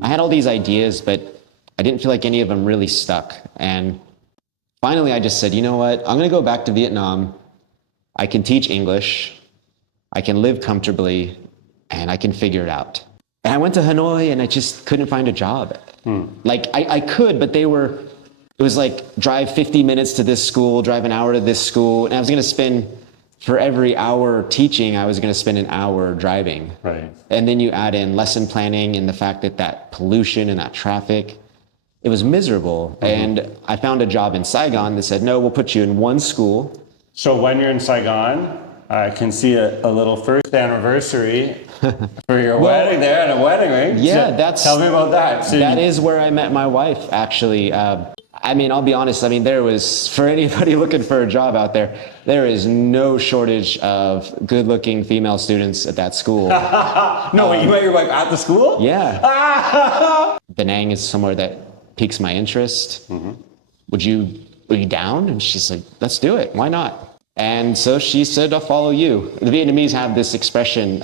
I had all these ideas, but I didn't feel like any of them really stuck. And finally, I just said, you know what? I'm going to go back to Vietnam. I can teach English. I can live comfortably, and I can figure it out. And I went to Hanoi, and I just couldn't find a job. Like, I could, but it was like drive 50 minutes to this school, drive an hour to this school. And I was going to spend, for every hour teaching, I was going to spend an hour driving. Right. And then you add in lesson planning and the fact that pollution and that traffic, it was miserable. And I found a job in Saigon that said, no, we'll put you in one school. So when you're in Saigon, I can see a little first anniversary for your wedding there and a wedding ring. Yeah, so tell me about that. So that is where I met my wife, actually. I mean, I'll be honest. I mean, there was, for anybody looking for a job out there, there is no shortage of good-looking female students at that school. No, wait, you met your wife at the school? Yeah. Da Nang is somewhere that piques my interest. Are you down? And she's like, let's do it. Why not? And so she said, I'll follow you. The Vietnamese have this expression,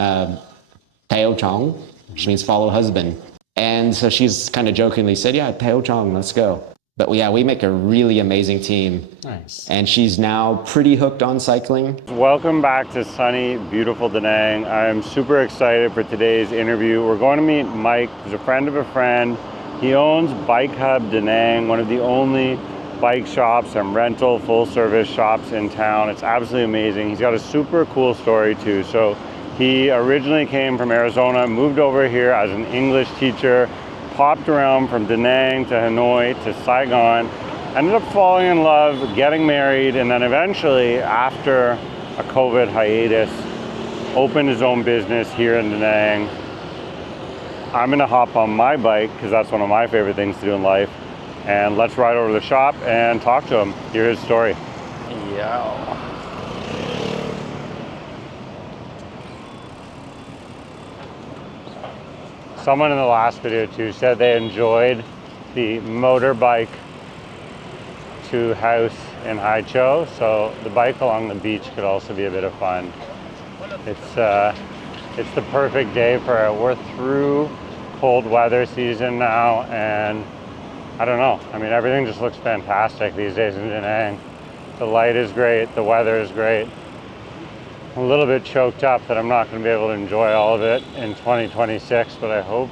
theo chong, which means follow husband. And so she's kind of jokingly said, yeah, theo chong, let's go. But yeah, we make a really amazing team. Nice. And she's now pretty hooked on cycling. Welcome back to sunny, beautiful Da Nang. I'm super excited for today's interview. We're going to meet Mike, who's a friend of a friend. He owns Bike Hub Da Nang, one of the only bike shops and rental full service shops in town. It's absolutely amazing. He's got a super cool story too. So he originally came from Arizona, moved over here as an English teacher, popped around from Da Nang to Hanoi to Saigon, ended up falling in love, getting married, and then eventually, after a COVID hiatus, opened his own business here in Da Nang. I'm gonna hop on my bike, because that's one of my favorite things to do in life, and let's ride over to the shop and talk to him, hear his story. Yeah. Someone in the last video too said they enjoyed the motorbike to house in Haicho, so the bike along the beach could also be a bit of fun. It's the perfect day for it. We're through cold weather season now, and I don't know. I mean, everything just looks fantastic these days in Da Nang. The light is great, the weather is great. I'm a little bit choked up that I'm not going to be able to enjoy all of it in 2026, but I hope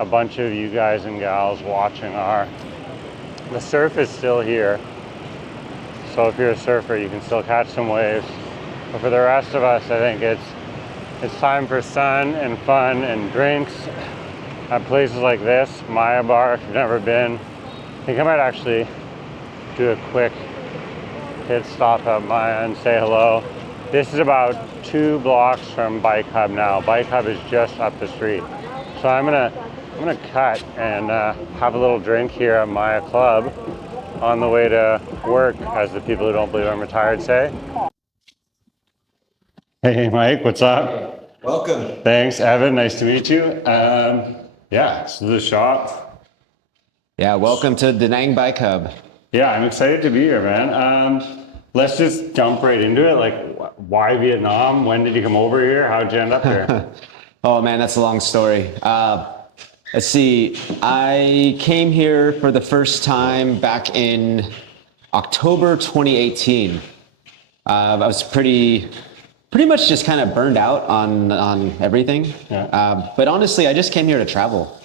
a bunch of you guys and gals watching are. The surf is still here, so if you're a surfer, you can still catch some waves. But for the rest of us, I think it's time for sun and fun and drinks at places like this, Maya Bar, if you've never been. I think I might actually do a quick pit stop at Maya and say hello. This is about 2 blocks from Bike Hub now. Bike Hub is just up the street. So I'm gonna cut and have a little drink here at Maya Club on the way to work, as the people who don't believe I'm retired say. Hey Mike, what's up? Welcome. Thanks, Evan, nice to meet you. Yeah, this is the shop. Yeah, welcome to Da Nang Bike Hub. Yeah, I'm excited to be here, man. Let's just jump right into it. Like, why Vietnam? When did you come over here? How'd you end up here? Oh man, that's a long story. Let's see, I came here for the first time back in October 2018. I was pretty much just kind of burned out on everything. Yeah. But honestly, I just came here to travel.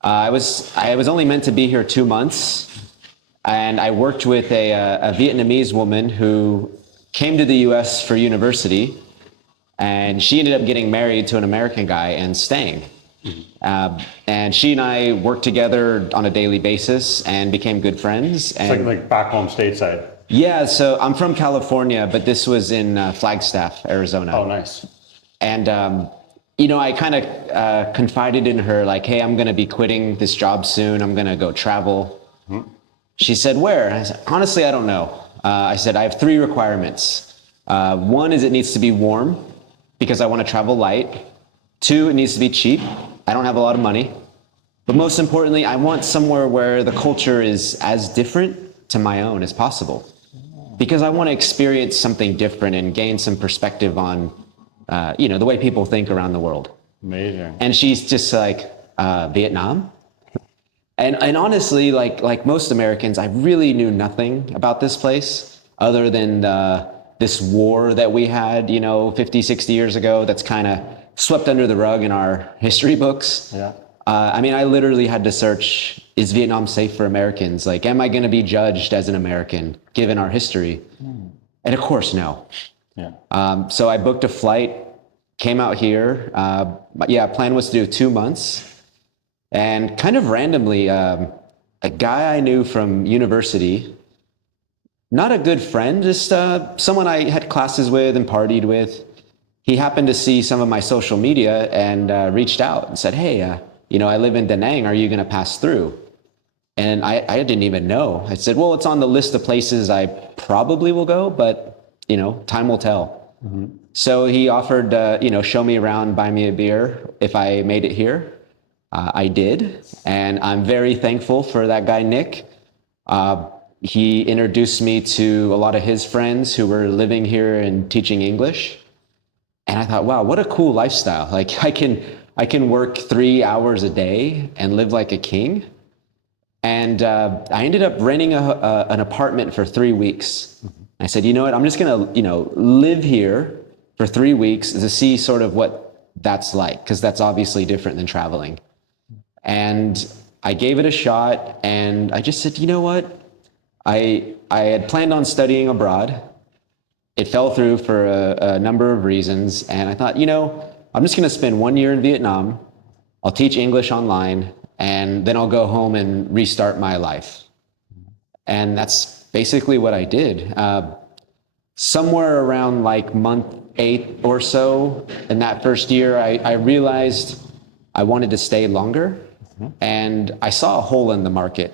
I was only meant to be here 2 months, and I worked with a Vietnamese woman who came to the US for university, and she ended up getting married to an American guy and staying. And she and I worked together on a daily basis and became good friends. And It's like back home stateside. yeah, so I'm from California, but this was in Flagstaff, Arizona. Oh, nice. And, I kind of confided in her, like, hey, I'm going to be quitting this job soon. I'm going to go travel. She said, where? I said, honestly, I don't know. I said, I have 3 requirements. One is it needs to be warm because I want to travel light. 2, it needs to be cheap. I don't have a lot of money. But most importantly, I want somewhere where the culture is as different to my own as possible. Because I want to experience something different and gain some perspective on, the way people think around the world. Amazing. And she's just like, Vietnam. And honestly, like most Americans, I really knew nothing about this place other than this war that we had, 50, 60 years ago that's kind of swept under the rug in our history books. Yeah. I mean, I literally had to search, is Vietnam safe for Americans? Like, am I going to be judged as an American given our history? And of course, no. Yeah. So I booked a flight, came out here. Plan was to do 2 months. And kind of randomly, a guy I knew from university, not a good friend, just someone I had classes with and partied with. He happened to see some of my social media and reached out and said, hey, I live in Da Nang. Are you going to pass through? And I didn't even know. I said, well, it's on the list of places I probably will go, but, time will tell. So he offered, show me around, buy me a beer if I made it here. I did, and I'm very thankful for that guy, Nick. He introduced me to a lot of his friends who were living here and teaching English. And I thought, wow, what a cool lifestyle. Like I can work 3 hours a day and live like a king. And I ended up renting an apartment for 3 weeks. I said, you know what, I'm just gonna, live here for 3 weeks to see sort of what that's like, because that's obviously different than traveling. And I gave it a shot, and I just said, you know what? I had planned on studying abroad. It fell through for a number of reasons, and I thought, I'm just going to spend 1 year in Vietnam. I'll teach English online, and then I'll go home and restart my life. And that's basically what I did. Somewhere around like month 8 or so in that first year, I realized I wanted to stay longer. And I saw a hole in the market.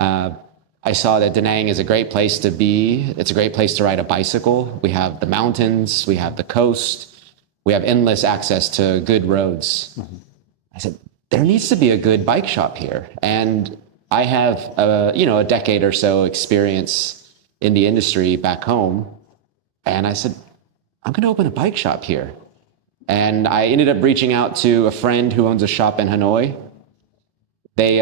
I saw that Da Nang is a great place to be. It's a great place to ride a bicycle. We have the mountains, we have the coast, we have endless access to good roads. I said, there needs to be a good bike shop here. And I have, a decade or so experience in the industry back home. And I said, I'm going to open a bike shop here. And I ended up reaching out to a friend who owns a shop in Hanoi. They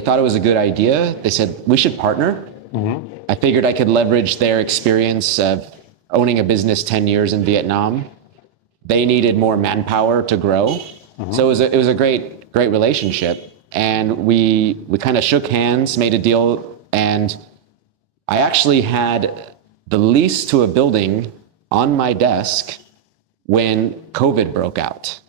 thought it was a good idea. They said, we should partner. I figured I could leverage their experience of owning a business 10 years in Vietnam. They needed more manpower to grow. So it was a great relationship. And we kind of shook hands, made a deal. And I actually had the lease to a building on my desk when COVID broke out.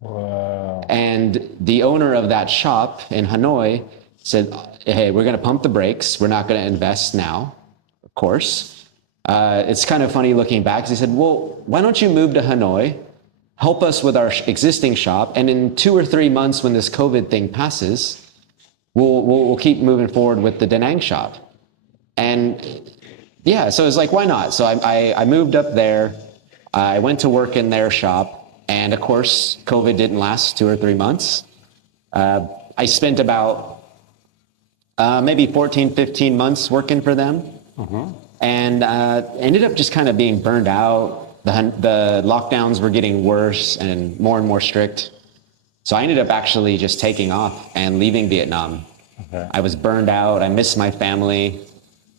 Wow. And the owner of that shop in Hanoi said, hey, we're going to pump the brakes. We're not going to invest now, of course. It's kind of funny looking back. He said, well, why don't you move to Hanoi, help us with our existing shop, and in 2 or 3 months when this COVID thing passes, we'll keep moving forward with the Da Nang shop. And yeah, so it's like, why not? So I moved up there. I went to work in their shop. And of course, COVID didn't last 2 or 3 months. I spent about maybe 14, 15 months working for them. And ended up just kind of being burned out. The lockdowns were getting worse and more strict. So I ended up actually just taking off and leaving Vietnam. I was burned out. I missed my family.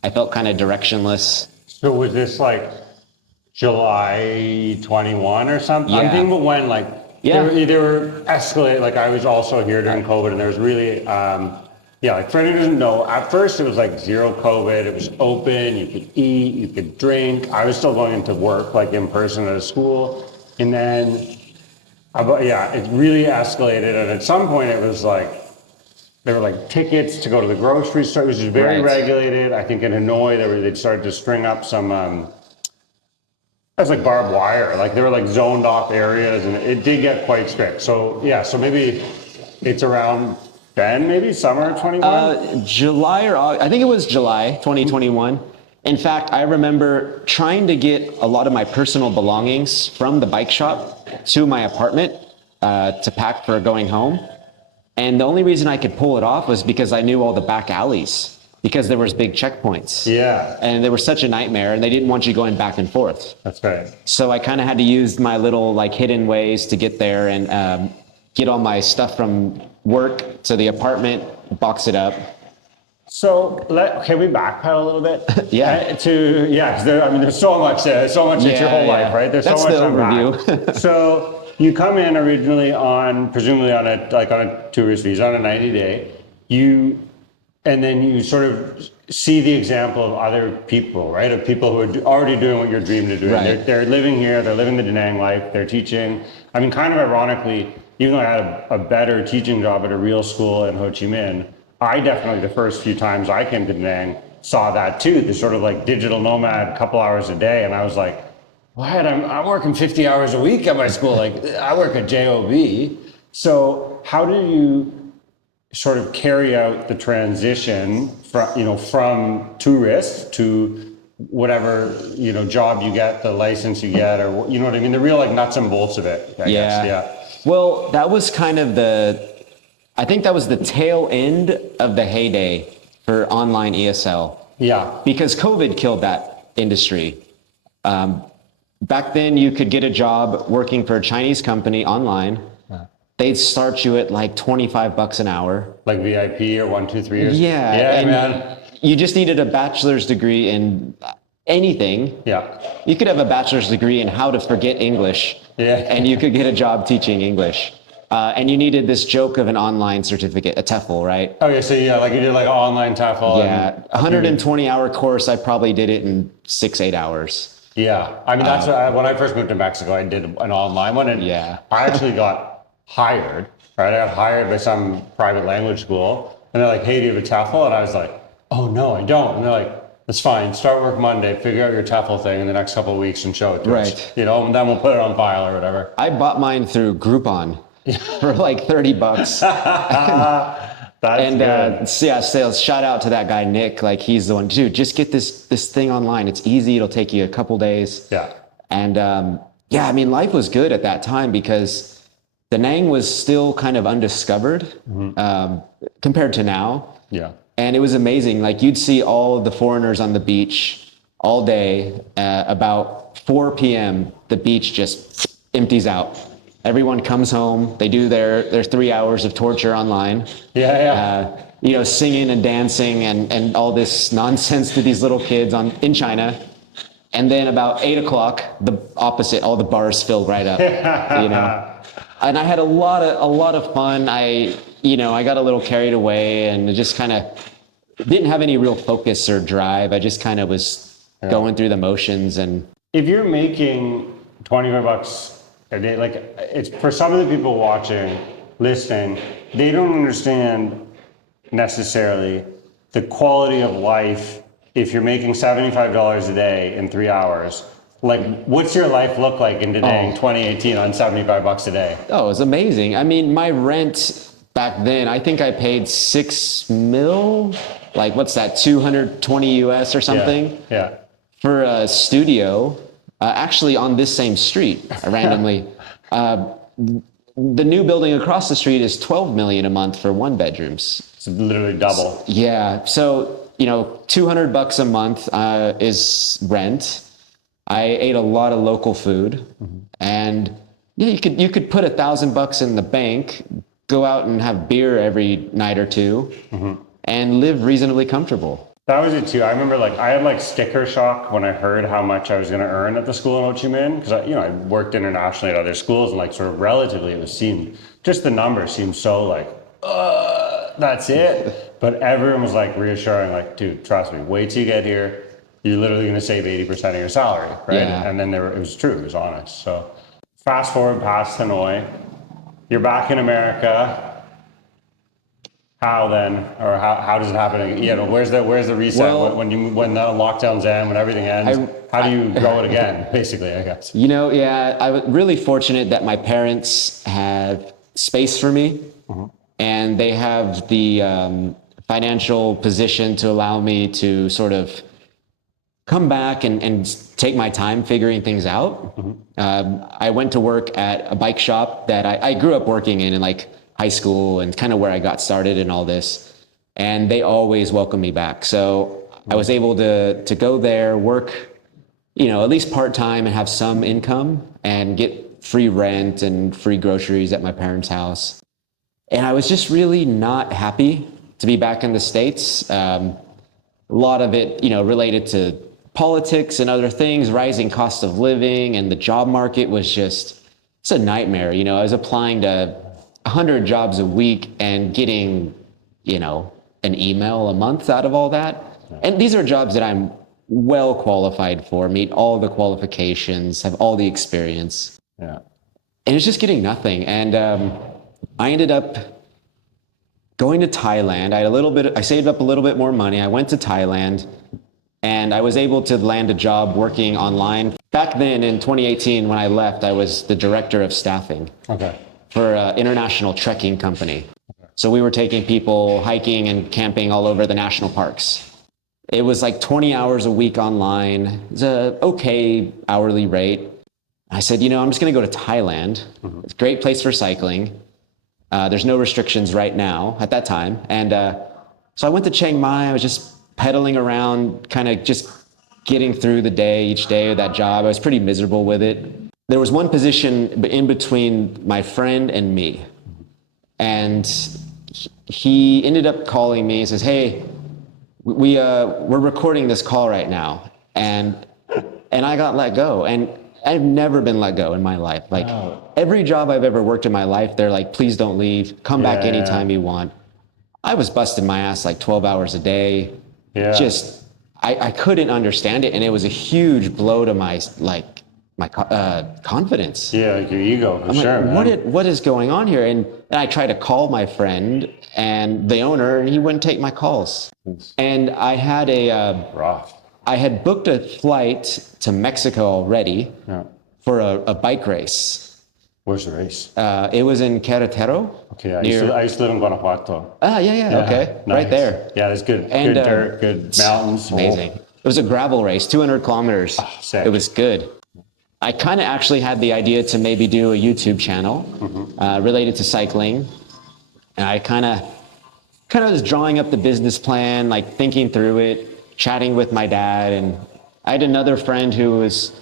I felt kind of directionless. So was this like July 21 or something? Yeah. I'm thinking about when they were escalating. Like I was also here during COVID, and there was really, like for anyone who doesn't know, at first it was like zero COVID. It was open, you could eat, you could drink. I was still going into work like in person at a school. And then, it really escalated. And at some point it was like, there were like tickets to go to the grocery store, which is very regulated. I think in Hanoi, they'd started to string up some, that's like barbed wire. Like there were like zoned off areas, and it did get quite strict. So so maybe it's around then, maybe summer 21? July or August, I think it was July 2021. In fact, I remember trying to get a lot of my personal belongings from the bike shop to my apartment to pack for going home. And the only reason I could pull it off was because I knew all the back alleys, because there was big checkpoints. Yeah. And they were such a nightmare, and they didn't want you going back and forth. That's right. So I kind of had to use my little like hidden ways to get there. And get all my stuff from work to the apartment, box it up. So can we backpedal a little bit? Yeah. Because there's so much there. There's so much into your whole life, right? There's That's so much the to unpack. overview. So you come in originally presumably on a tourist visa on a 90-day. And then you sort of see the example of other people, right? Of people who are already doing what you're dreaming of doing. Right. They're living here. They're living the Da Nang life. They're teaching. I mean, kind of ironically, even though I had a better teaching job at a real school in Ho Chi Minh, I definitely, the first few times I came to Da Nang, saw that too, the sort of like digital nomad, couple hours a day. And I was like, what? I'm working 50 hours a week at my school. Like, I work at JOB. So how do you sort of carry out the transition from tourist to whatever, job you get, the license you get, or you know what I mean? The real like nuts and bolts of it, I guess. Yeah. Well, that was kind of I think that was the tail end of the heyday for online ESL. Yeah. Because COVID killed that industry. Back then, you could get a job working for a Chinese company online. They'd start you at like $25 an hour. Like VIP or 1, 2, 3 years? Yeah. Yeah, man. You just needed a bachelor's degree in anything. Yeah. You could have a bachelor's degree in how to forget English. Yeah. And you could get a job teaching English. And you needed this joke of an online certificate, a TEFL, right? Okay, so yeah, like you did like an online TEFL. Yeah, 120-hour course, I probably did it in 6-8 hours. Yeah, I mean, that's when I first moved to Mexico, I did an online one, and Yeah. I actually got hired, right? I got hired by some private language school, and they're like, hey, do you have a TEFL? And I was like, oh, no, I don't. And they're like, that's fine, start work Monday, figure out your TEFL thing in the next couple of weeks and show it to us. And then we'll put it on file or whatever. I bought mine through Groupon for like $30. That's good. Sales, shout out to that guy, Nick. Like, he's the one, dude, just get this thing online. It's easy. It'll take you a couple days. Yeah. And I mean, life was good at that time because Da Nang was still kind of undiscovered compared to now. Yeah. And it was amazing. Like, you'd see all of the foreigners on the beach all day. About 4 p.m., the beach just empties out. Everyone comes home. They do their 3 hours of torture online. Yeah. Singing and dancing and all this nonsense to these little kids in China. And then about 8 o'clock, the opposite, all the bars filled right up. And I had a lot of fun. I got a little carried away and just kind of didn't have any real focus or drive. I just kind of was going through the motions. And if you're making $25 a day, like, it's for some of the people watching, listening, they don't understand necessarily the quality of life. If you're making $75 a day in 3 hours, like, what's your life look like in Da Nang 2018 on $75 a day? Oh, it's amazing. I mean, my rent back then, I think I paid $6 million, like, what's that, 220 US or something? Yeah. For a studio, actually on this same street, randomly. The new building across the street is $12 million a month for 1 bedrooms. It's literally double. Yeah. So, $200 a month is rent. I ate a lot of local food, and you could put $1,000 in the bank, go out and have beer every night or two, and live reasonably comfortable. That was it too. I remember, like, I had like sticker shock when I heard how much I was going to earn at the school in Ho Chi Minh, because I worked internationally at other schools, and like sort of relatively just the numbers seemed so like, that's it. But everyone was like reassuring, like, dude, trust me, wait till you get here. You're literally going to save 80% of your salary, right? Yeah. And then it was true, it was honest. So fast forward past Hanoi, you're back in America. How then, or how does it happen? Where's the reset? Well, when the lockdowns end, when everything ends, how do you grow it again? Basically, I guess. I was really fortunate that my parents have space for me, and they have the financial position to allow me to sort of come back and take my time figuring things out. I went to work at a bike shop that I grew up working in like high school, and kind of where I got started in all this. And they always welcomed me back. So I was able to go there, work, at least part-time and have some income and get free rent and free groceries at my parents' house. And I was just really not happy to be back in the States. A lot of it, related to politics and other things, rising cost of living, and the job market was just, it's a nightmare. I was applying to 100 jobs a week and getting, an email a month out of all that. And these are jobs that I'm well qualified for, meet all the qualifications, have all the experience. Yeah. And it's just getting nothing. And I ended up going to Thailand. I saved up a little bit more money. I went to Thailand and I was able to land a job working online. Back then in 2018, when I left, I was the director of staffing for an international trekking company. So we were taking people hiking and camping all over the national parks. It was like 20 hours a week online. It was a okay hourly rate. I said, I'm just going to go to Thailand. It's a great place for cycling. There's no restrictions right now at that time. And so I went to Chiang Mai. I was just pedaling around, kind of just getting through the day, each day of that job. I was pretty miserable with it. There was one position in between my friend and me. And he ended up calling me and says, hey, we're recording this call right now. And I got let go. And I've never been let go in my life. Like every job I've ever worked in my life, they're like, please don't leave. Come back anytime you want. I was busting my ass like 12 hours a day. Yeah. Just, I couldn't understand it. And it was a huge blow to my confidence. Yeah, like your ego, for sure. Like, what is going on here? And I tried to call my friend and the owner, and he wouldn't take my calls. And I had I had booked a flight to Mexico already for a bike race. Where's the race? It was in Querétaro. Okay, I used to live in Guanajuato. Yeah, okay. Nice. Right there. Yeah, it's good. And, good dirt, good mountains. Amazing. It was a gravel race, 200 kilometers. Sick. It was good. I kind of actually had the idea to maybe do a YouTube channel related to cycling. And I kind of was drawing up the business plan, like thinking through it, chatting with my dad. And I had another friend who was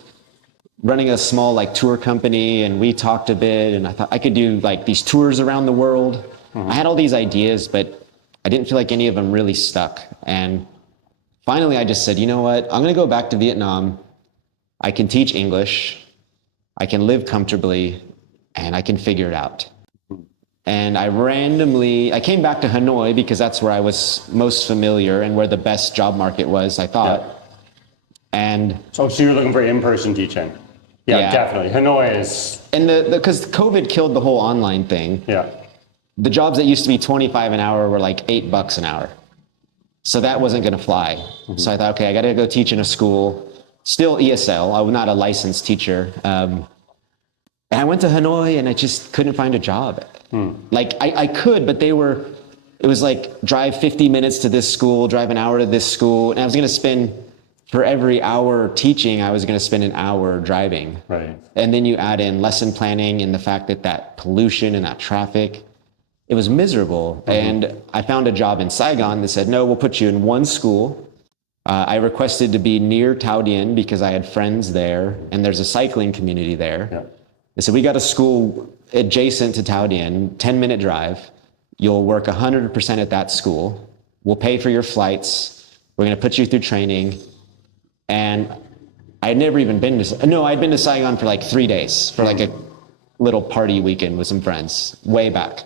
running a small like tour company, and we talked a bit, and I thought I could do like these tours around the world. I had all these ideas, but I didn't feel like any of them really stuck. And finally I just said, you know what, I'm going to go back to Vietnam. I can teach English, I can live comfortably, and I can figure it out. And I came back to Hanoi because that's where I was most familiar and where the best job market was, I thought. And so you were looking for in-person teaching? Yeah, definitely. Hanoi is... And because COVID killed the whole online thing. Yeah. The jobs that used to be 25 an hour were like $8 an hour. So that wasn't going to fly. So I thought, okay, I got to go teach in a school. Still ESL. I'm not a licensed teacher. And I went to Hanoi and I just couldn't find a job. Like I could, but it was like drive 50 minutes to this school, drive an hour to this school. And I was going to spend, for every hour teaching, I was going to spend an hour driving. Right. And then you add in lesson planning and the fact that pollution and that traffic, it was miserable. And I found a job in Saigon that said, no, we'll put you in one school. I requested to be near Tao Dien because I had friends there and there's a cycling community there. Yeah. They said, we got a school adjacent to Tao Dien, 10-minute drive. You'll work 100% at that school. We'll pay for your flights. We're going to put you through training. And I had never even been to, I'd been to Saigon for like 3 days for like a little party weekend with some friends way back. I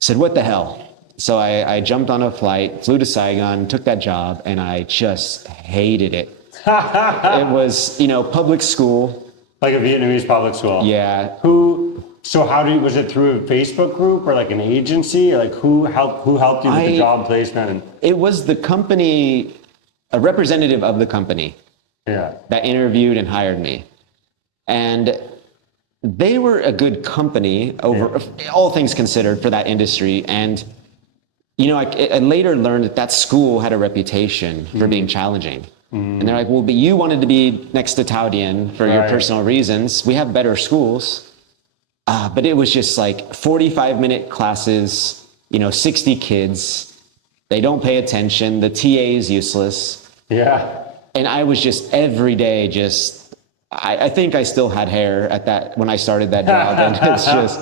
said, what the hell? So I jumped on a flight, flew to Saigon, took that job, and I just hated it. It was, public school. Like a Vietnamese public school? Yeah. Was it through a Facebook group or like an agency? Or like who helped you with the job placement? It was the company, a representative of the company that interviewed and hired me. And they were a good company over all things considered for that industry. And I later learned that school had a reputation for being challenging. And they're like, well, but you wanted to be next to Tao Dien for your personal reasons. We have better schools. But it was just like 45-minute classes, 60 kids. They don't pay attention. The TA is useless. Yeah. And I was just every day just I think I still had hair at that when I started that job, and it's just.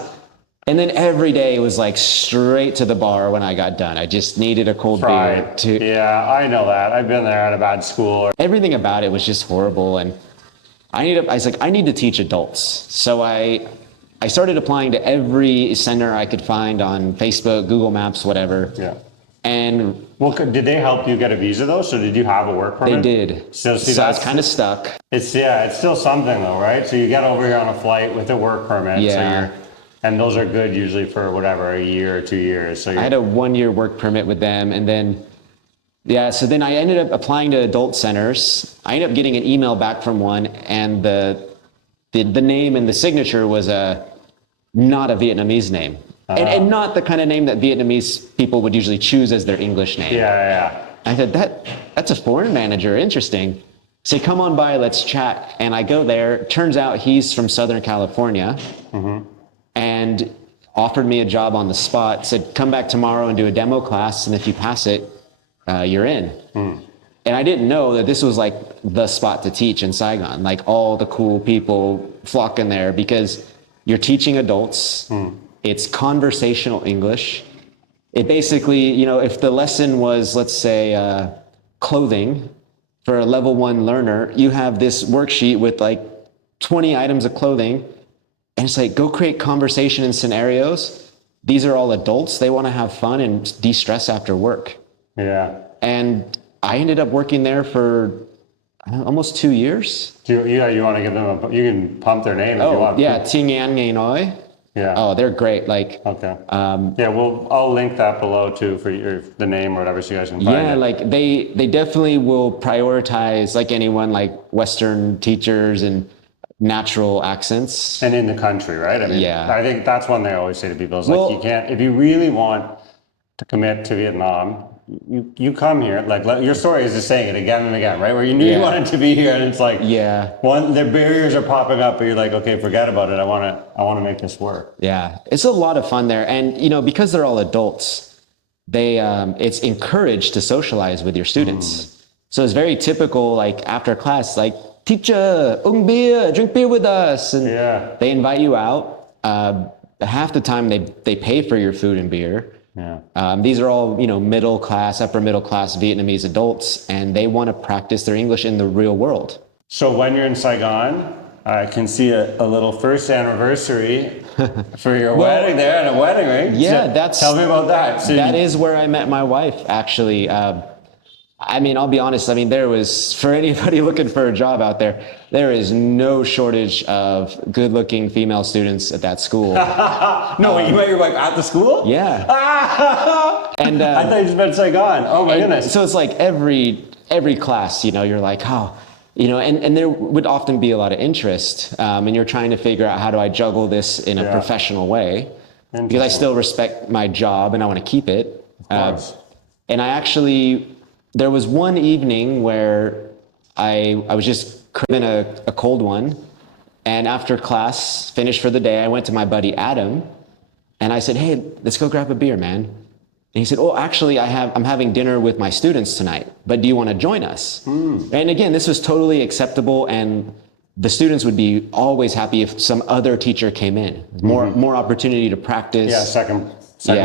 And then every day was like straight to the bar when I got done. I just needed a cold beer. Yeah, I know that. I've been there at a bad school. Everything about it was just horrible, and I was like, I need to teach adults. So I started applying to every center I could find on Facebook, Google Maps, whatever. Yeah. And well, did they help you get a visa though? So did you have a work permit? They did. So I was kind of stuck. It's still something though, right? So you get over here on a flight with a work permit. Yeah. And those are good usually for whatever, a year or 2 years. So I had a 1-year work permit with them, and then so then I ended up applying to adult centers. I ended up getting an email back from one, and the name and the signature was not a Vietnamese name. And not the kind of name that Vietnamese people would usually choose as their English name. Yeah. I said, that's a foreign manager, interesting. Say, come on by, let's chat. And I go there. Turns out he's from Southern California, and offered me a job on the spot. Said, come back tomorrow and do a demo class, and if you pass it, you're in. And I didn't know that this was like the spot to teach in Saigon. Like all the cool people flocking there because you're teaching adults. It's conversational English. It basically, if the lesson was, let's say, clothing for a level 1 learner, you have this worksheet with like 20 items of clothing. And it's like, go create conversation and scenarios. These are all adults. They want to have fun and de-stress after work. Yeah. And I ended up working there for almost 2 years. You want to give them you can pump their name if you want. Yeah, Ting An Ngay Noi. Yeah. Oh, they're great. Like, okay. I'll link that below too for the name or whatever, so you guys can find it. Yeah, like they definitely will prioritize, like anyone, like Western teachers and natural accents. And in the country, right? I mean, yeah. I think that's one they always say to people is like, you can't, if you really want to commit to Vietnam, you come here. Like your story is just saying it again and again, right? Where you knew you wanted to be here, and it's like, the barriers are popping up, but you're like, okay, forget about it. I want to make this work. Yeah, it's a lot of fun there, and because they're all adults, it's encouraged to socialize with your students. So it's very typical, like after class, like, teacher, beer, drink beer with us, and they invite you out. Half the time they pay for your food and beer. Yeah. These are all, middle class, upper middle class Vietnamese adults, and they want to practice their English in the real world. So when you're in Saigon, I can see a little first anniversary for your wedding there and a wedding ring. Yeah, tell me about that. So that is where I met my wife, actually. I'll be honest. there was, for anybody looking for a job out there is no shortage of good-looking female students at that school. No, you met your wife at the school? Yeah. And I thought you just met Saigon. Oh my goodness. So it's like every class, you're like, and there would often be a lot of interest, and you're trying to figure out how do I juggle this in a professional way, because I still respect my job and I want to keep it. Of course. And there was one evening where I was just craving a cold one, and after class finished for the day, I went to my buddy Adam, and I said, "Hey, let's go grab a beer, man." And he said, "Oh, actually, I'm having dinner with my students tonight, but do you want to join us?" And again, this was totally acceptable, and the students would be always happy if some other teacher came in. More opportunity to practice. Yeah, second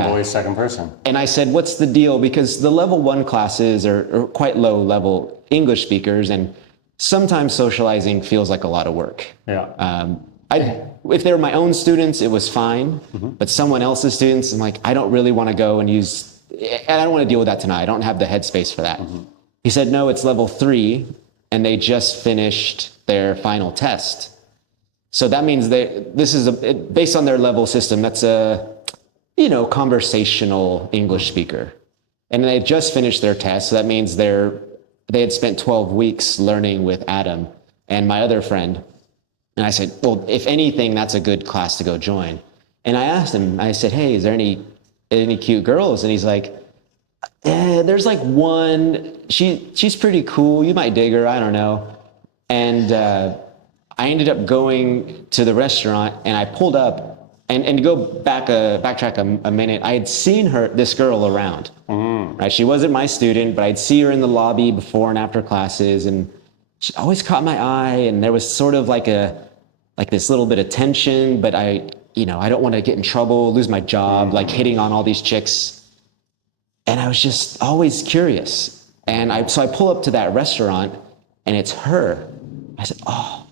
voice, second person. And I said, what's the deal? Because the level 1 classes are quite low level English speakers, and sometimes socializing feels like a lot of work. Yeah. If they were my own students, it was fine. But someone else's students, I'm like, I don't really want to go and I don't want to deal with that tonight. I don't have the headspace for that. He said, no, it's level 3, and they just finished their final test. So that means this is based on their level system. That's a conversational English speaker. And they just finished their test. So that means they had spent 12 weeks learning with Adam and my other friend. And I said, well, if anything, that's a good class to go join. And I asked him, I said, hey, is there any cute girls? And he's like, there's like one, she's pretty cool. You might dig her. I don't know. And I ended up going to the restaurant, and I pulled up. And to go backtrack a minute, I had seen this girl around. Right? She wasn't my student, but I'd see her in the lobby before and after classes, and she always caught my eye, and there was sort of like this little bit of tension, but I don't want to get in trouble, lose my job, like hitting on all these chicks. And I was just always curious. And so I pull up to that restaurant, and it's her. I said, oh,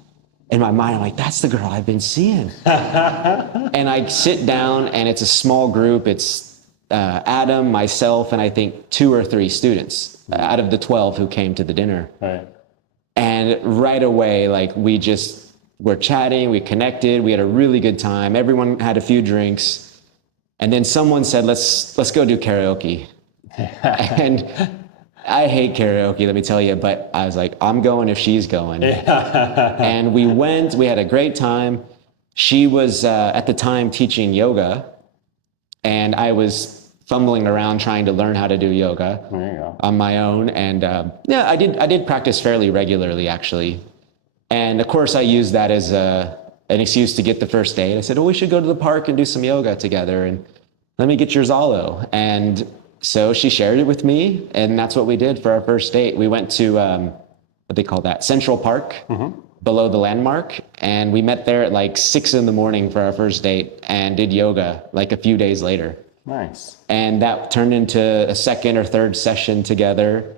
in my mind, I'm like, that's the girl I've been seeing. And I sit down, and it's a small group. It's Adam, myself, and I think 2 or 3 students out of the 12 who came to the dinner. Right. And right away, like, we just were chatting, we connected, we had a really good time. Everyone had a few drinks. And then someone said, let's go do karaoke. And I hate karaoke, let me tell you, but I was like, I'm going if she's going. And we went, we had a great time. She was at the time teaching yoga, and I was fumbling around trying to learn how to do yoga on my own. And I did practice fairly regularly, actually. And of course I used that as an excuse to get the first date. I said, oh, we should go to the park and do some yoga together, and let me get your Zalo. And so she shared it with me, and that's what we did for our first date. We went to, what they call that, Central Park, below the landmark. And we met there at like 6 a.m. for our first date and did yoga like a few days later. Nice. And that turned into a second or third session together,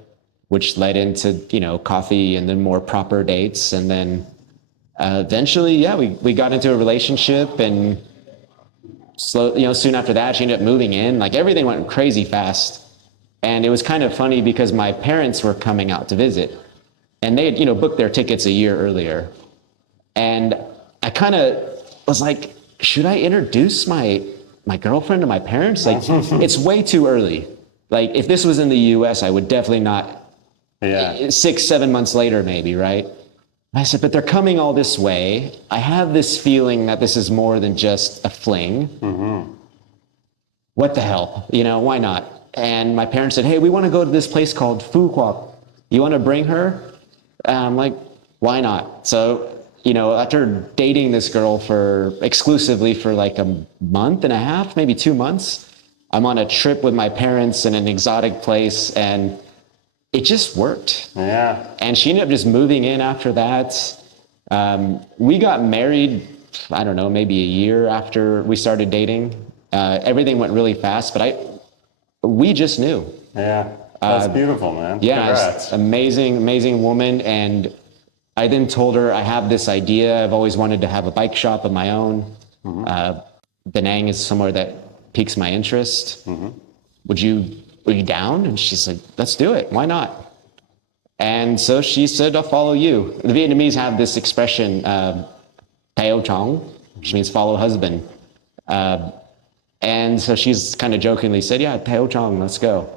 which led into, coffee and then more proper dates. And then eventually, we got into a relationship, and soon after that, she ended up moving in. Like, everything went crazy fast. And it was kind of funny because my parents were coming out to visit, and they had, booked their tickets a year earlier. And I kind of was like, should I introduce my girlfriend to my parents? Like, it's way too early. Like, if this was in the US, I would definitely not. 6-7 months later, maybe, right? I said, but they're coming all this way. I have this feeling that this is more than just a fling. What the hell? Why not? And my parents said, hey, we want to go to this place called Phu Quoc. You want to bring her? I'm like, why not? So, after dating this girl exclusively for like a month and a half, maybe 2 months, I'm on a trip with my parents in an exotic place, and it just worked. Yeah. And she ended up just moving in after that. We got married, I don't know, maybe a year after we started dating. Everything went really fast, but we just knew. Yeah. That's beautiful, man. Yeah. Congrats. Amazing woman. And I then told her, I have this idea. I've always wanted to have a bike shop of my own. Da Nang is somewhere that piques my interest. Are you down? And she's like, let's do it. Why not? And so she said, I'll follow you. The Vietnamese have this expression, theo chong, which means follow husband. And so she's kind of jokingly said, yeah, theo chong, let's go.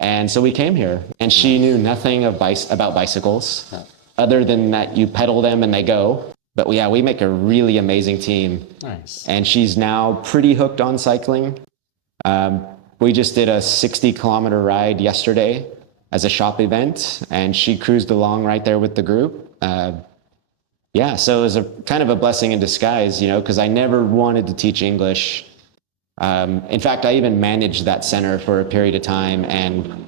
And so we came here, and she knew nothing about bicycles, other than that you pedal them and they go. But we make a really amazing team. Nice. And she's now pretty hooked on cycling. We just did a 60-kilometer ride yesterday as a shop event, and she cruised along right there with the group. So it was a kind of a blessing in disguise, because I never wanted to teach English. In fact, I even managed that center for a period of time, and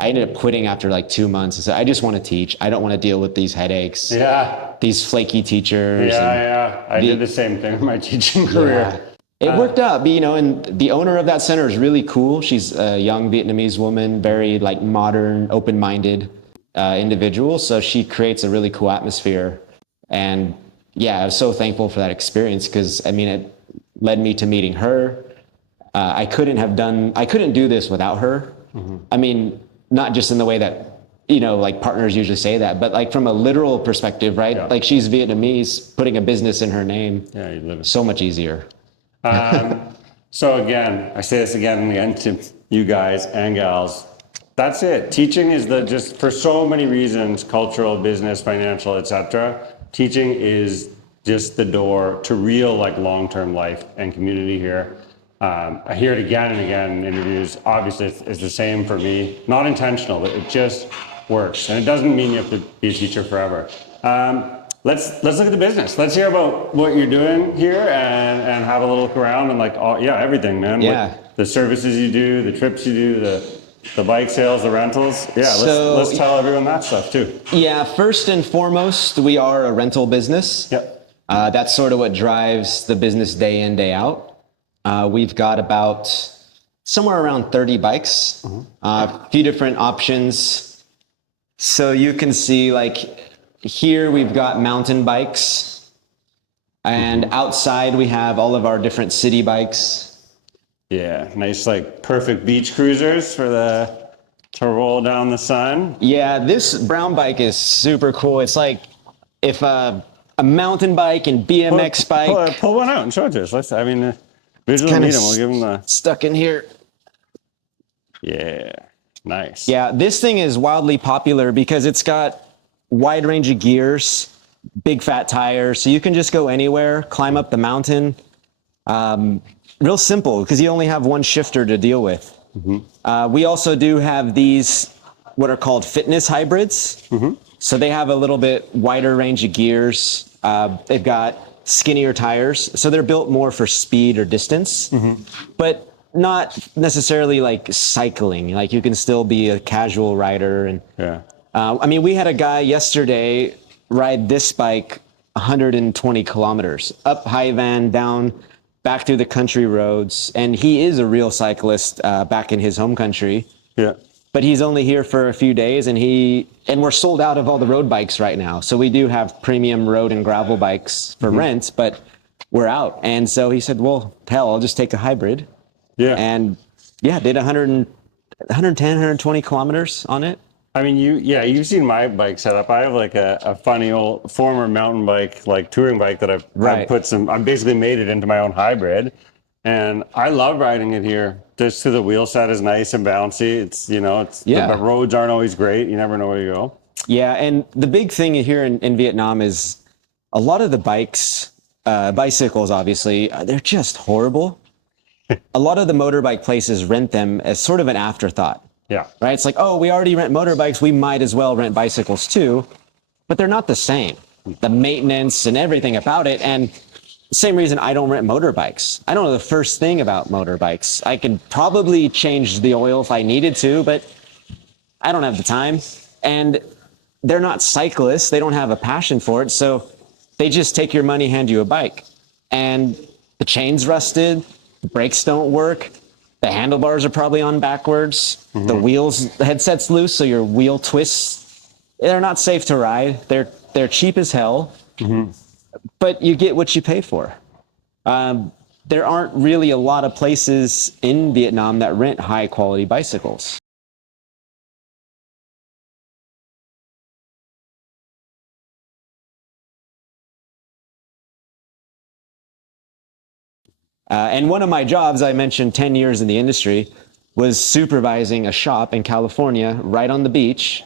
I ended up quitting after like 2 months. I said, I just want to teach. I don't want to deal with these headaches. Yeah. These flaky teachers. I did the same thing with my teaching career. It worked out, and the owner of that center is really cool. She's a young Vietnamese woman, very like modern, open-minded individual. So she creates a really cool atmosphere. And I was so thankful for that experience, because it led me to meeting her. I couldn't do this without her. Not just in the way that, like partners usually say that, but like from a literal perspective, right? Yeah. Like, she's Vietnamese, putting a business in her name. Yeah, you live it. So much easier. So again, I say this again and again to you guys and gals. That's it. Teaching is just for so many reasons, cultural, business, financial, etc. Teaching is just the door to real like long-term life and community here. I hear it again and again in interviews. Obviously, it's the same for me. Not intentional, but it just works. And it doesn't mean you have to be a teacher forever. Let's look at the business. Let's hear about what you're doing here and have a little look around and like, everything, man. Yeah. The services you do, the trips you do, The bike sales, the rentals. Yeah, let's tell everyone that stuff too. Yeah, first and foremost, we are a rental business. Yep. That's sort of what drives the business day in, day out. We've got about somewhere around 30 bikes, a few different options. So you can see like here we've got mountain bikes, and outside we have all of our different city bikes. Yeah, nice like perfect beach cruisers to roll down the sun. Yeah, this brown bike is super cool. It's like if a mountain bike and BMX bike. Pull one out and show it to us. Visual medium. We'll give them the stuck in here. Yeah, nice. Yeah, this thing is wildly popular because it's got wide range of gears, big fat tires, so you can just go anywhere, climb up the mountain. Real simple because you only have one shifter to deal with. We also do have these, what are called fitness hybrids. So they have a little bit wider range of gears. They've got skinnier tires. So they're built more for speed or distance, but not necessarily like cycling. Like you can still be a casual rider. And we had a guy yesterday ride this bike 120 kilometers, up high van, down, back through the country roads. And he is a real cyclist back in his home country. Yeah. But he's only here for a few days, and we're sold out of all the road bikes right now. So we do have premium road and gravel bikes for rent, but we're out. And so he said, well, hell, I'll just take a hybrid. Yeah. And yeah, did 110, 120 kilometers on it. I mean, you've seen my bike setup. I have like a funny old former mountain bike, like touring bike that I've basically made it into my own hybrid. And I love riding it here. Just the wheel set is nice and bouncy. The roads aren't always great. You never know where you go. Yeah, and the big thing here in Vietnam is a lot of the bicycles, obviously, they're just horrible. A lot of the motorbike places rent them as sort of an afterthought. Yeah. Right? It's like, oh, we already rent motorbikes. We might as well rent bicycles too. But they're not the same. The maintenance and everything about it. And same reason I don't rent motorbikes. I don't know the first thing about motorbikes. I could probably change the oil if I needed to, but I don't have the time. And they're not cyclists. They don't have a passion for it. So they just take your money, hand you a bike. And the chain's rusted. The brakes don't work. The handlebars are probably on backwards. The headset's loose, so your wheel twists. They're not safe to ride. They're cheap as hell. But you get what you pay for. There aren't really a lot of places in Vietnam that rent high quality bicycles. And one of my jobs, I mentioned 10 years in the industry, was supervising a shop in California right on the beach.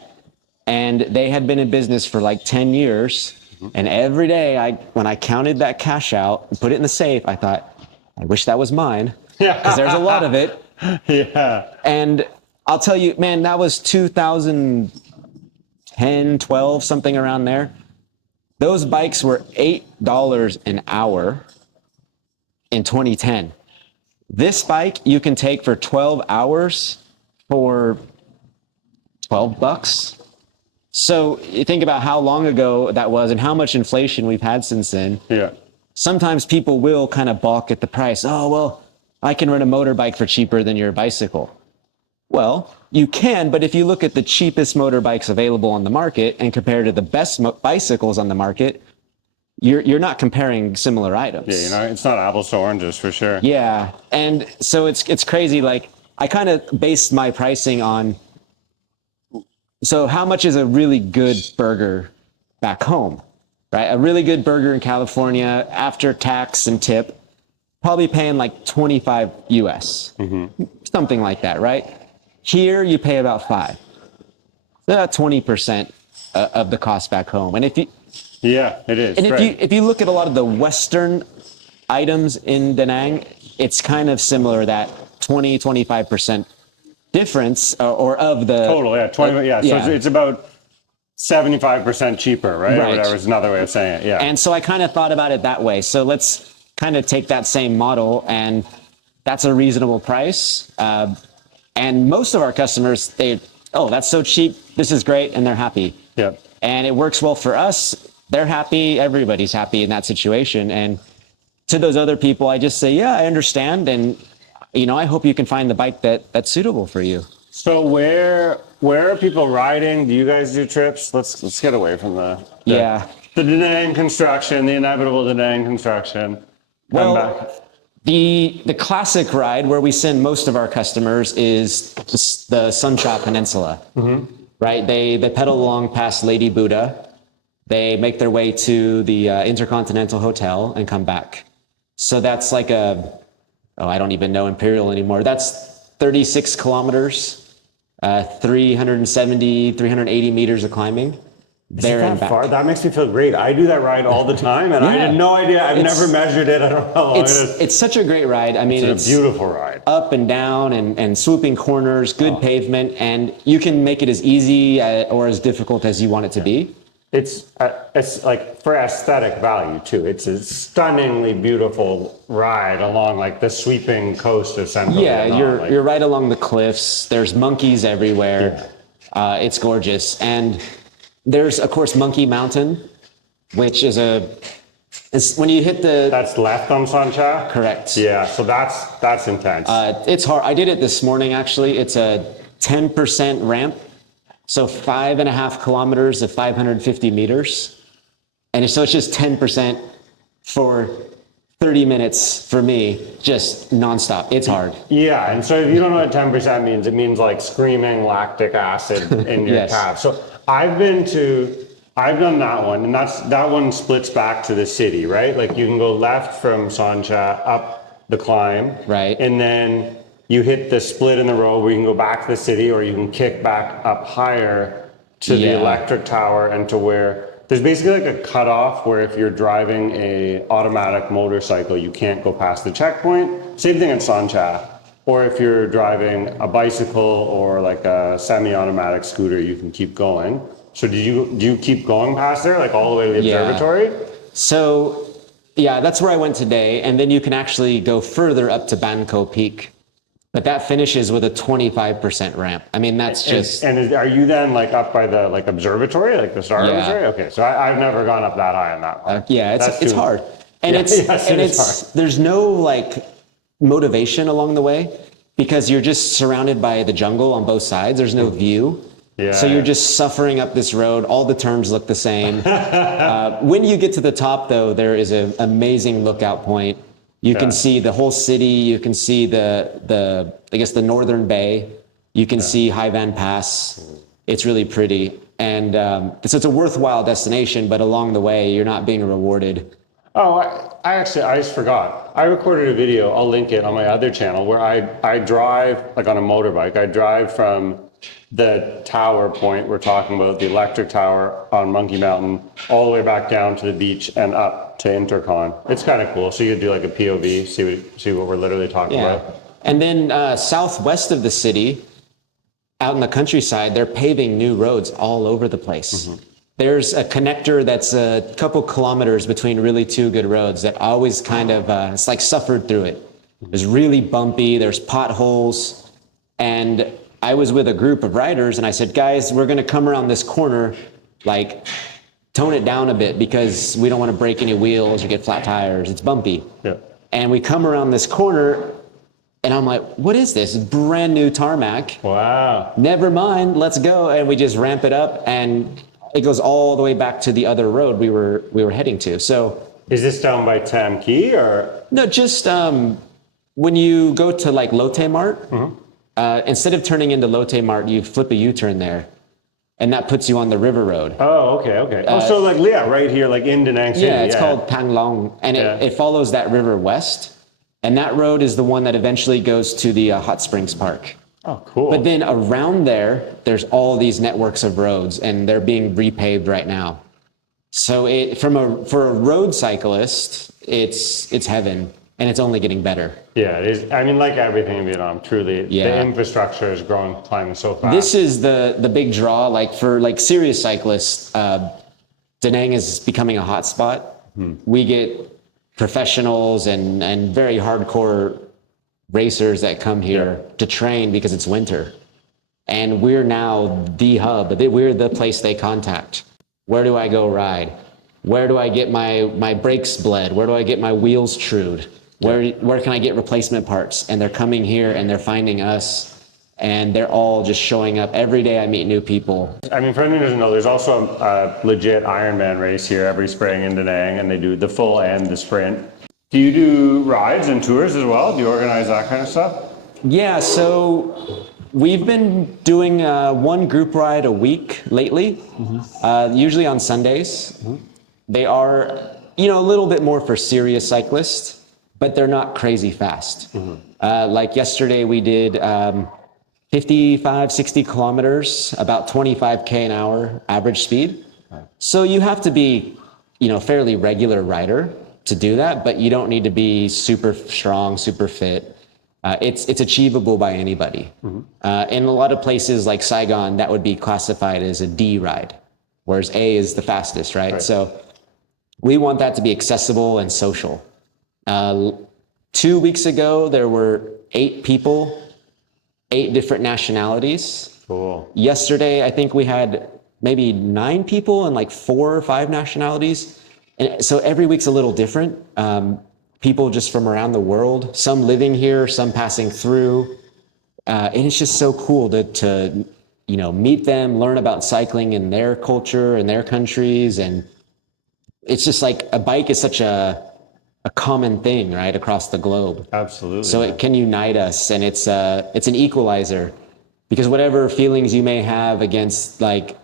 And they had been in business for like 10 years. And every day, when I counted that cash out and put it in the safe, I thought, I wish that was mine. Because there's a lot of it. Yeah. And I'll tell you, man, that was 2010, 12, something around there. Those bikes were $8 an hour in 2010. This bike you can take for 12 hours for $12. So you think about how long ago that was and how much inflation we've had since then. Yeah. Sometimes people will kind of balk at the price. Oh, well, I can rent a motorbike for cheaper than your bicycle. Well, you can, but if you look at the cheapest motorbikes available on the market and compare to the best bicycles on the market, you're not comparing similar items. Yeah, it's not apples to oranges for sure. Yeah, and so it's crazy. Like I kind of based my pricing on, so how much is a really good burger back home, right? A really good burger in California after tax and tip, probably paying like 25 US, something like that, right? Here you pay about 5, about 20% of the cost back home. And if you, yeah, it is. and if you look at a lot of the Western items in Da Nang, it's kind of similar, that 20-25% difference or of the total. Yeah, 20. So it's about 75% cheaper, right? Or whatever is another way of saying it. Yeah. And so I kind of thought about it that way. So let's kind of take that same model, and that's a reasonable price. And most of our customers, oh, that's so cheap. This is great. And they're happy. Yeah. And it works well for us. They're happy. Everybody's happy in that situation. And to those other people, I just say, yeah, I understand. And, I hope you can find the bike that's suitable for you. So where are people riding? Do you guys do trips? Let's get away from the Da Nang construction, the inevitable Da Nang construction. Well, the classic ride where we send most of our customers is the Suncha Peninsula, right? They pedal along past Lady Buddha. They make their way to the Intercontinental Hotel and come back. So that's like I don't even know Imperial anymore. That's 36 kilometers, 370, 380 meters of climbing. There and back. Far? That makes me feel great. I do that ride all the time, and I had no idea. I've never measured it. I don't know how long it is. It's such a great ride. I mean, it's a beautiful ride. Up and down and swooping corners, good pavement, and you can make it as easy or as difficult as you want it to be. It's like for aesthetic value too. It's a stunningly beautiful ride along like the sweeping coast of Central Vietnam. You're right along the cliffs. There's monkeys everywhere. Yeah. It's gorgeous. And there's, of course, Monkey Mountain, which is when you hit the... That's left on Sancha? Correct. Yeah, so that's intense. It's hard. I did it this morning, actually. It's a 10% ramp. So 5.5 kilometers of 550 meters. And so it's just 10% for 30 minutes for me, just nonstop. It's hard. Yeah, and so if you don't know what 10% means, it means like screaming lactic acid in your calves. So I've done that one, and that one splits back to the city, right? Like you can go left from Sancha up the climb. Right. And then you hit the split in the road where you can go back to the city, or you can kick back up higher to the electric tower and to where there's basically like a cutoff where if you're driving a automatic motorcycle, you can't go past the checkpoint. Same thing in Sancha. Or if you're driving a bicycle or like a semi-automatic scooter, you can keep going. So do you keep going past there, like all the way to the observatory? So that's where I went today. And then you can actually go further up to Ban Co Peak. But that finishes with a 25% ramp. I mean, that's just... And are you then like up by the like observatory, like the star observatory? Okay, so I've never gone up that high on that one. It's hard. And there's no like motivation along the way because you're just surrounded by the jungle on both sides. There's no view. Yeah, so you're just suffering up this road. All the turns look the same. When you get to the top, though, there is an amazing lookout point. You can see the whole city. You can see the northern bay. You can see Hai Van Pass. It's really pretty. And so it's a worthwhile destination, but along the way, you're not being rewarded. Oh, I just forgot. I recorded a video, I'll link it on my other channel, where I drive, like on a motorbike, I drive from the tower point, we're talking about the electric tower on Monkey Mountain, all the way back down to the beach and up to Intercon. It's kind of cool. So you could do like a POV, see what we're literally talking about. And then southwest of the city, out in the countryside, they're paving new roads all over the place. Mm-hmm. There's a connector that's a couple kilometers between really two good roads that always kind of, it's like suffered through it. It's really bumpy, there's potholes. And I was with a group of riders and I said, guys, we're gonna come around this corner, like tone it down a bit because we don't wanna break any wheels or get flat tires, it's bumpy. Yeah. And we come around this corner and I'm like, what is this? Brand new tarmac. Wow. Never mind, let's go. And we just ramp it up and it goes all the way back to the other road we were heading to. So is this down by Tam Key or? No, just when you go to like Lotte Mart, instead of turning into Lotte Mart, you flip a U-turn there. And that puts you on the river road. Oh, okay. So like, right here, like in Da Nang City. Yeah, it's called Pang Long. And it follows that river west. And that road is the one that eventually goes to the Hot Springs Park. Oh, cool. But then around there's all these networks of roads and they're being repaved right now. So for a road cyclist, it's heaven and it's only getting better. Yeah, it is. I mean, like everything in Vietnam, truly, the infrastructure is climbing so fast. This is the big draw, like for like serious cyclists, Da Nang is becoming a hot spot. We get professionals and very hardcore racers that come here to train because it's winter. And we're now the hub. We're the place they contact. Where do I go ride? Where do I get my brakes bled? Where do I get my wheels trued? Where can I get replacement parts? And they're coming here and they're finding us. And they're all just showing up. Every day I meet new people. I mean, for anyone who doesn't know, there's also a legit Ironman race here every spring in Da Nang, and they do the full and the sprint. Do you do rides and tours as well? Do you organize that kind of stuff? Yeah, so we've been doing one group ride a week lately, usually on Sundays. They are, a little bit more for serious cyclists, but they're not crazy fast. Like yesterday we did 55, 60 kilometers, about 25K an hour average speed. So you have to be, fairly regular rider to do that, but you don't need to be super strong, super fit. It's achievable by anybody. In a lot of places like Saigon, that would be classified as a D ride, whereas A is the fastest, right? So we want that to be accessible and social. 2 weeks ago, there were 8 people, 8 different nationalities. Cool. Yesterday, I think we had maybe 9 people and like 4 or 5 nationalities. And so every week's a little different. People just from around the world, some living here, some passing through. And it's just so cool to meet them, learn about cycling in their culture and their countries. And it's just like a bike is such a common thing, right, across the globe. Absolutely. So it can unite us, and it's an equalizer, because whatever feelings you may have against like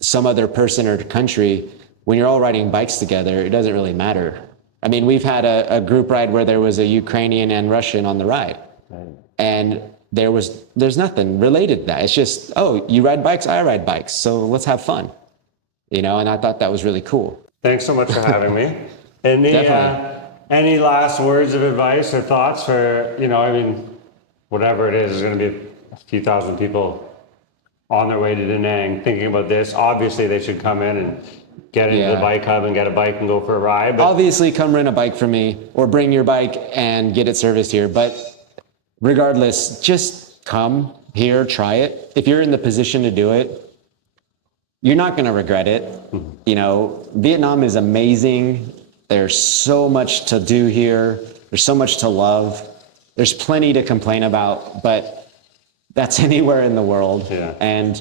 some other person or country, when you're all riding bikes together, it doesn't really matter. I mean, we've had a group ride where there was a Ukrainian and Russian on the ride, and there's nothing related to that. It's just, oh, you ride bikes, I ride bikes, so let's have fun, and I thought that was really cool. Thanks so much for having me. Any last words of advice or thoughts for, whatever it is, there's going to be a few thousand people on their way to Da Nang thinking about this. Obviously, they should come in and get into the bike hub and get a bike and go for a ride. But obviously, come rent a bike from me or bring your bike and get it serviced here. But regardless, just come here, try it. If you're in the position to do it, you're not going to regret it. Vietnam is amazing. There's so much to do here. There's so much to love. There's plenty to complain about, but that's anywhere in the world. Yeah. And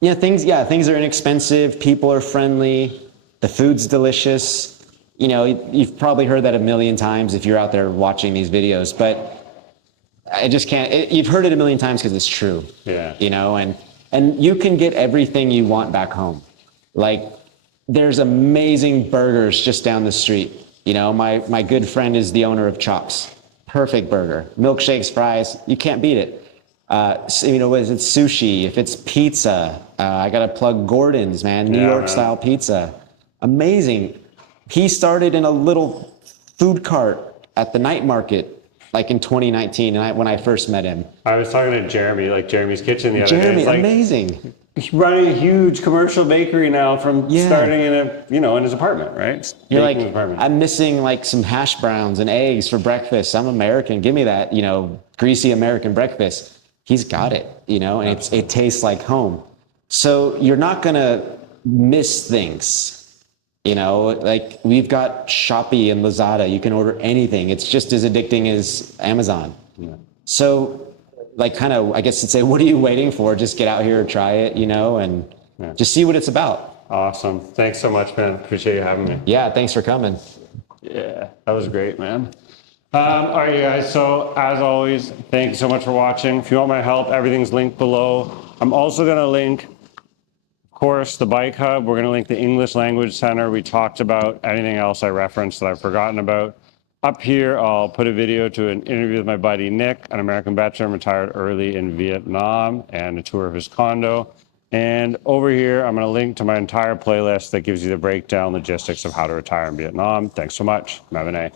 things are inexpensive. People are friendly. The food's delicious. You've probably heard that a million times if you're out there watching these videos, but I just can't. You've heard it a million times because it's true. Yeah. And you can get everything you want back home. Like, there's amazing burgers just down the street. My good friend is the owner of Chops. Perfect burger. Milkshakes, fries, you can't beat it. If it's sushi, if it's pizza, I gotta plug Gordon's, man. New York style pizza. Amazing. He started in a little food cart at the night market, like in 2019, when I first met him. I was talking to Jeremy, like Jeremy's Kitchen the other day. Jeremy, amazing. He's running a huge commercial bakery now from starting in his apartment, right? You're like, I'm missing like some hash browns and eggs for breakfast. I'm American. Give me that, greasy American breakfast. He's got it, and it tastes like home. So you're not gonna miss things, like we've got Shopee and Lazada. You can order anything. It's just as addicting as Amazon. So, I guess to say, what are you waiting for? Just get out here, try it, and just see what it's about. Awesome. Thanks so much, man. Appreciate you having me. Yeah, thanks for coming. Yeah, that was great, man. All right, you guys. So, as always, thank you so much for watching. If you want my help, everything's linked below. I'm also going to link, of course, the Bike Hub. We're going to link the English Language Center. We talked about anything else I referenced that I've forgotten about. Up here, I'll put a video to an interview with my buddy Nick, an American veteran retired early in Vietnam, and a tour of his condo. And over here, I'm going to link to my entire playlist that gives you the breakdown logistics of how to retire in Vietnam. Thanks so much. Have a night.